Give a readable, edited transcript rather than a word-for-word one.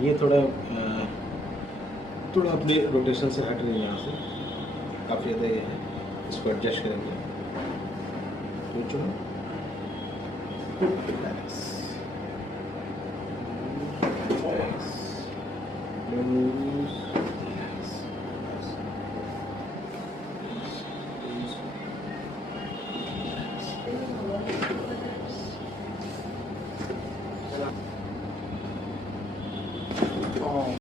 ये थोड़ा थोड़ा अपने रोटेशन से हट रही है, यहाँ से काफ़ी ज़्यादा ये है, इसको एडजस्ट करेंगे। तो चलो रिलैक्स, रिलैक्स, लूज,